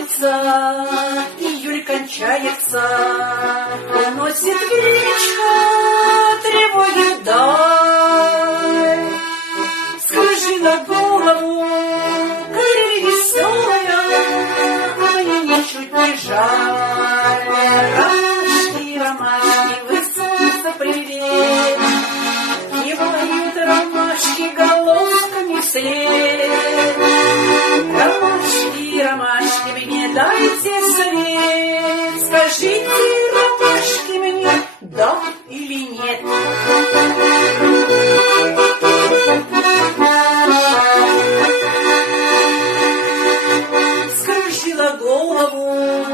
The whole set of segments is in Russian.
хмурится, июль кончается, уносит времечко тревоги вдаль. Скажи на голову, крылья веселая, а мне ничуть не жаль. Ромашки, ромашки, вы солнце привет, кивают ромашки головками вслед. Ромашки, ромашки, мне дайте совет, скажите, ромашки, мне да или нет. Скружила голову,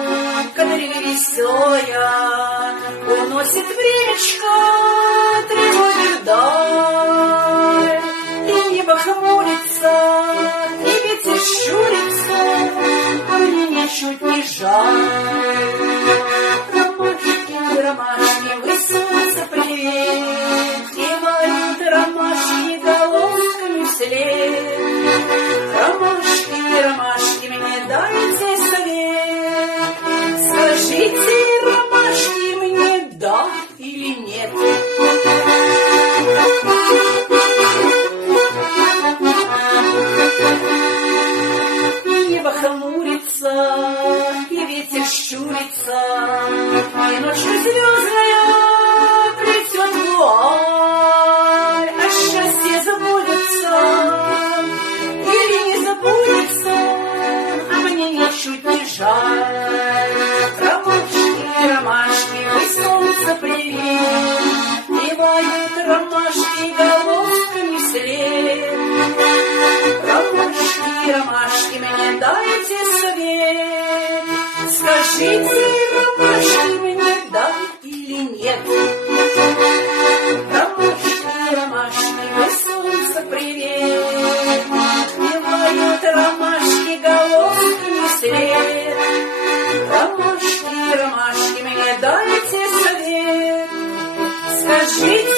канарейка веселая, уносит времечко тревоги вдаль. И небо хмурится, и ветер щурится, а мне ничуть не жаль. Ромашки, ромашки, вы солнце привет, кивают ромашки головками вслед. Ромашки, ромашки, мне дайте совет, скажите, ромашки, мне да или нет. Небо хмурится, и ветер щурится, и ночью звездная плетет вуаль, а счастье забудется или не забудется, а мне ничуть не жаль. Ромашки, ромашки, вы солнце привет, кивают ромашки головками вслед. Ромашки, ромашки, мне дайте совет, скажите, ромашки, мне да или нет. Ромашки, ромашки, вы солнце привет, кивают ромашки головками вслед. Ромашки, ромашки, мне дайте совет, скажите,